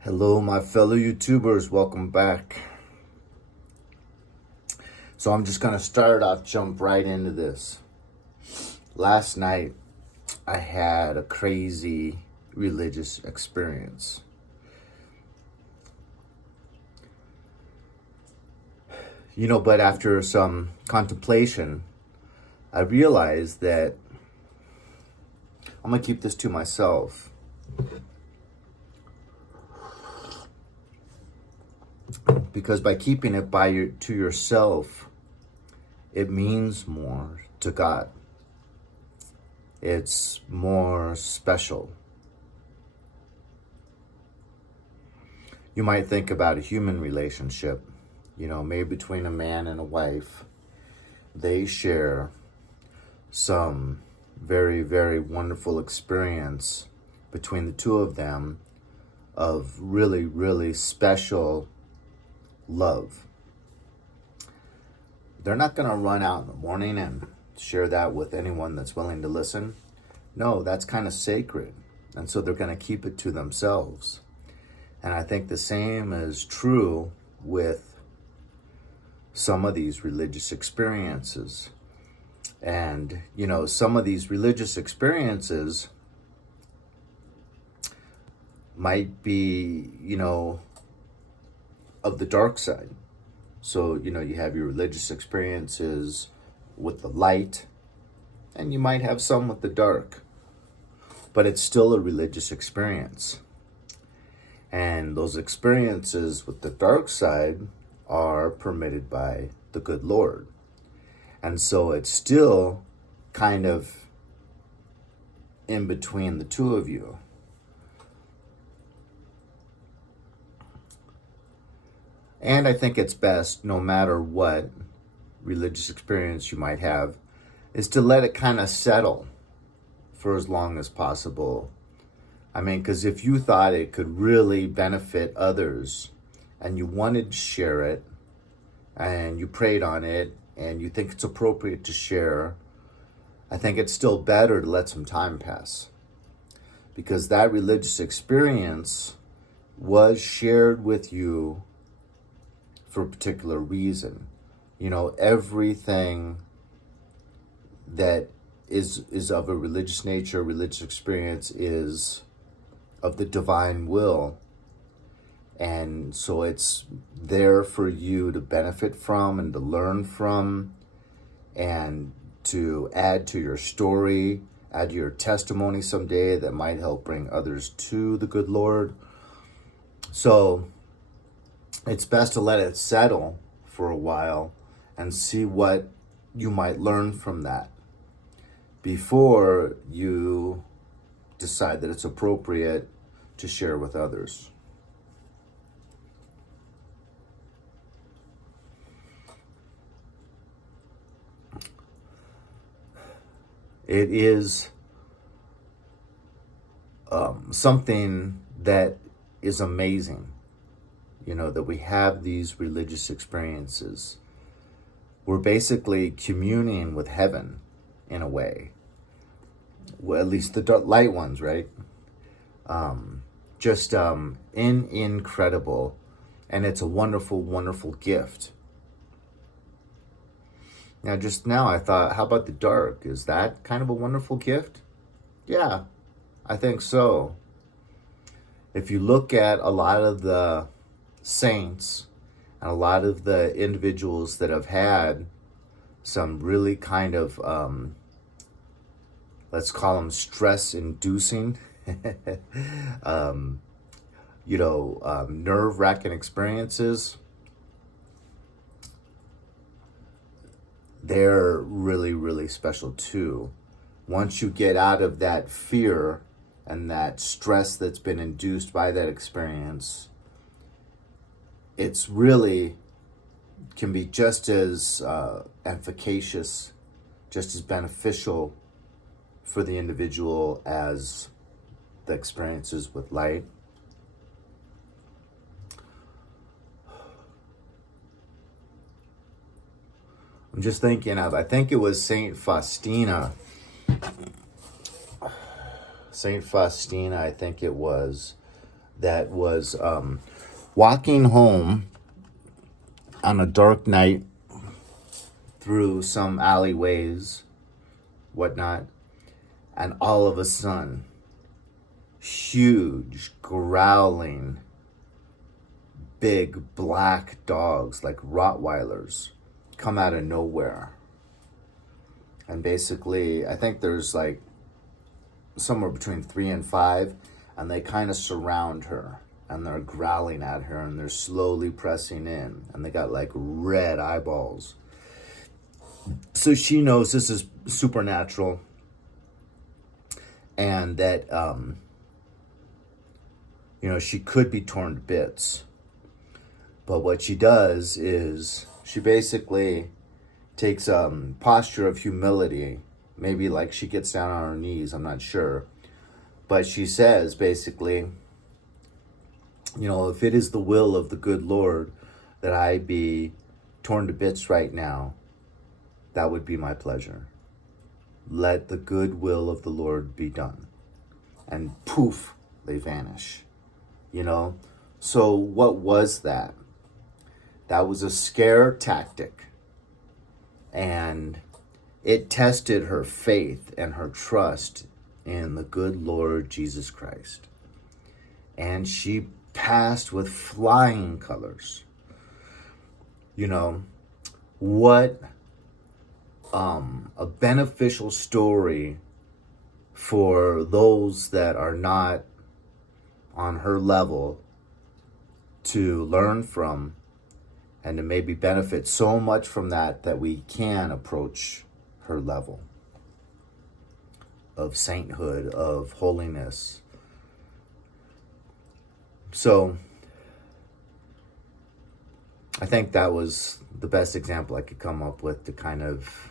Hello, my fellow YouTubers. Welcome back. So I'm just going to jump right into this. Last night, I had a crazy religious experience. But after some contemplation, I realized that I'm going to keep this to myself. Because by keeping it to yourself, it means more to God. It's more special. You might think about a human relationship, maybe between a man and a wife. They share some very, very wonderful experience between the two of them of really, really special love. They're not going to run out in the morning and share that with anyone that's willing to listen. No, that's kind of sacred. And so they're going to keep it to themselves. And I think the same is true with some of these religious experiences. And, some of these religious experiences might be, of the dark side. So, you have your religious experiences with the light, and you might have some with the dark. But it's still a religious experience. And those experiences with the dark side are permitted by the good Lord. And so it's still kind of in between the two of you. And I think it's best, no matter what religious experience you might have, is to let it kind of settle for as long as possible. Because if you thought it could really benefit others and you wanted to share it and you prayed on it and you think it's appropriate to share, I think it's still better to let some time pass. Because that religious experience was shared with you for a particular reason. Everything that is of a religious nature, religious experience, is of the divine will. And so it's there for you to benefit from and to learn from and to add to your story, add to your testimony someday that might help bring others to the good Lord. So it's best to let it settle for a while and see what you might learn from that before you decide that it's appropriate to share with others. It is something that is amazing, that we have these religious experiences. We're basically communing with heaven in a way. Well, at least the light ones, right? Incredible. And it's a wonderful, wonderful gift. Now, just now I thought, how about the dark? Is that kind of a wonderful gift? Yeah, I think so. If you look at a lot of the saints and a lot of the individuals that have had some really kind of, let's call them stress-inducing, nerve-wracking experiences, they're really, really special too. Once you get out of that fear and that stress that's been induced by that experience, it's really can be just as efficacious, just as beneficial for the individual as the experiences with light. I'm just thinking of, I think it was Saint Faustina Saint Faustina, I think it was, that was walking home on a dark night through some alleyways, whatnot, and all of a sudden, huge, growling, big black dogs like Rottweilers come out of nowhere. And basically, I think there's like somewhere between 3 and 5, and they kind of surround her, and they're growling at her, and they're slowly pressing in, and they got like red eyeballs. So she knows this is supernatural, and that she could be torn to bits. But what she does is she basically takes a posture of humility. Maybe like she gets down on her knees, I'm not sure. But she says basically, if it is the will of the good Lord that I be torn to bits right now, that would be my pleasure. Let the good will of the Lord be done. And poof, they vanish. So what was that? That was a scare tactic. And it tested her faith and her trust in the good Lord Jesus Christ. And she passed with flying colors. What a beneficial story for those that are not on her level to learn from, and to maybe benefit so much from that we can approach her level of sainthood, of holiness. So I think that was the best example I could come up with to kind of...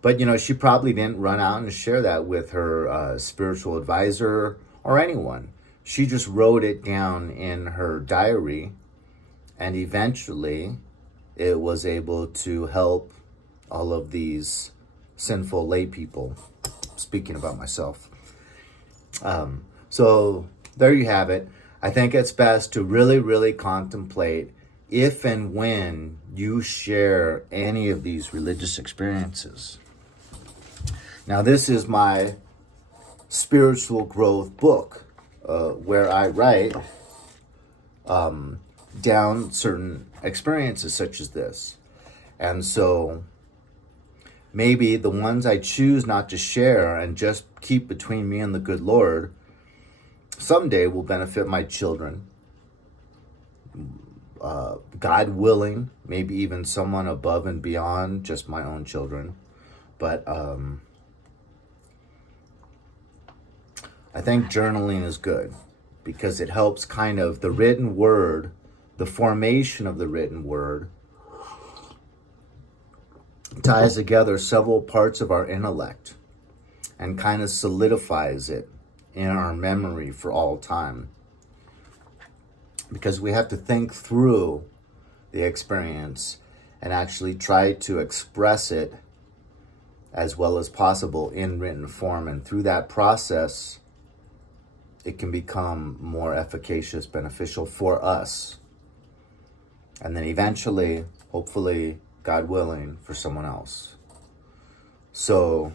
But, she probably didn't run out and share that with her spiritual advisor or anyone. She just wrote it down in her diary, and eventually it was able to help all of these sinful lay people, speaking about myself. So there you have it. I think it's best to really, really contemplate if and when you share any of these religious experiences. Now, this is my spiritual growth book, where I write down certain experiences such as this. And so maybe the ones I choose not to share and just keep between me and the good Lord someday will benefit my children. God willing, maybe even someone above and beyond just my own children. But I think journaling is good because it helps kind of the written word, the formation of the written word, ties together several parts of our intellect and kind of solidifies it in our memory for all time. Because we have to think through the experience and actually try to express it as well as possible in written form. And through that process, it can become more efficacious, beneficial for us. And then eventually, hopefully, God willing, for someone else. So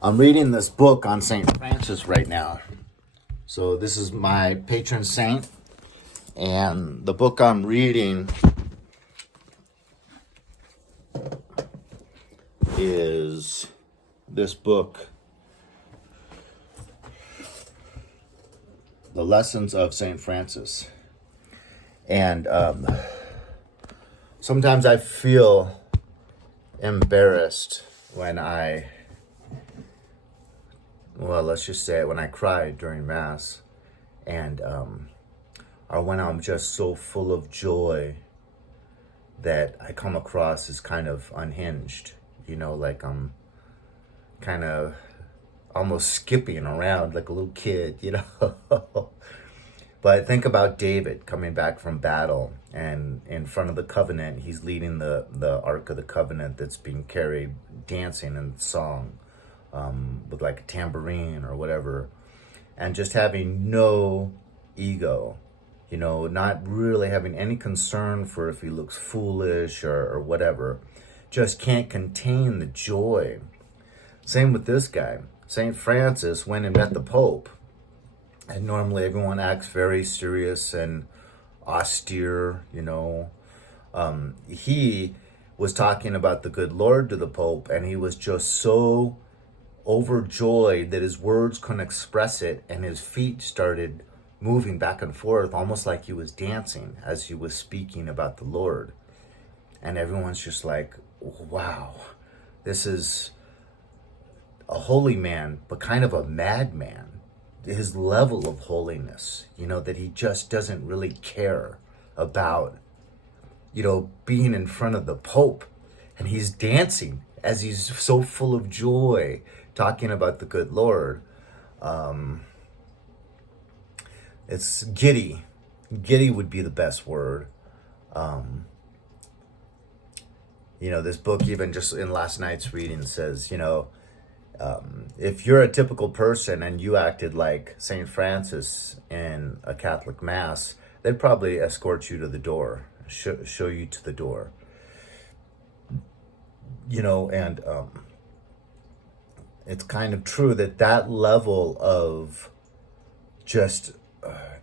I'm reading this book on St. Francis right now. So this is my patron saint. And the book I'm reading is this book, The Lessons of St. Francis. And sometimes I feel embarrassed when let's just say when I cry during Mass, and or when I'm just so full of joy that I come across as kind of unhinged, like I'm kind of almost skipping around like a little kid, But think about David coming back from battle, and in front of the covenant, he's leading the Ark of the Covenant that's being carried, dancing in song, with like a tambourine or whatever, and just having no ego, not really having any concern for if he looks foolish or whatever, just can't contain the joy. Same with this guy. St. Francis went and met the Pope. And normally everyone acts very serious and austere, He was talking about the good Lord to the Pope, and he was just so overjoyed that his words couldn't express it, and his feet started moving back and forth, almost like he was dancing as he was speaking about the Lord. And everyone's just like, wow, this is a holy man, but kind of a madman. His level of holiness, that he just doesn't really care about, being in front of the Pope, and he's dancing as he's so full of joy, talking about the good Lord. It's giddy. Giddy would be the best word. This book, even just in last night's reading, says, if you're a typical person and you acted like St. Francis in a Catholic Mass, they'd probably escort you to the door, show you to the door. And it's kind of true that level of just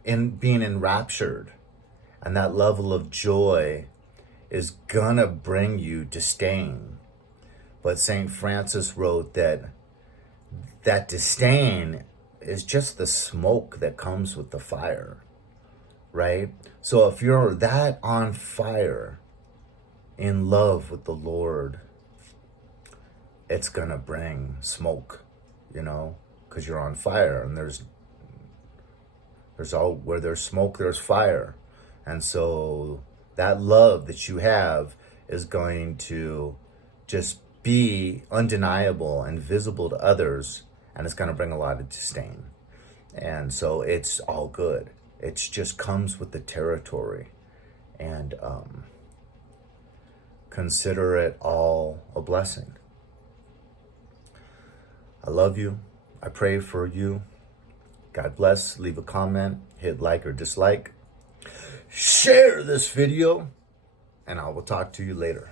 in being enraptured and that level of joy is gonna bring you disdain. But St. Francis wrote that disdain is just the smoke that comes with the fire, right? So if you're that on fire, in love with the Lord, it's gonna bring smoke, because you're on fire, and there's all, where there's smoke, there's fire. And so that love that you have is going to just be undeniable and visible to others, and it's going to bring a lot of disdain. And so it's all good. It just comes with the territory. And consider it all a blessing. I love you. I pray for you. God bless. Leave a comment, hit like or dislike. Share this video, and I will talk to you later.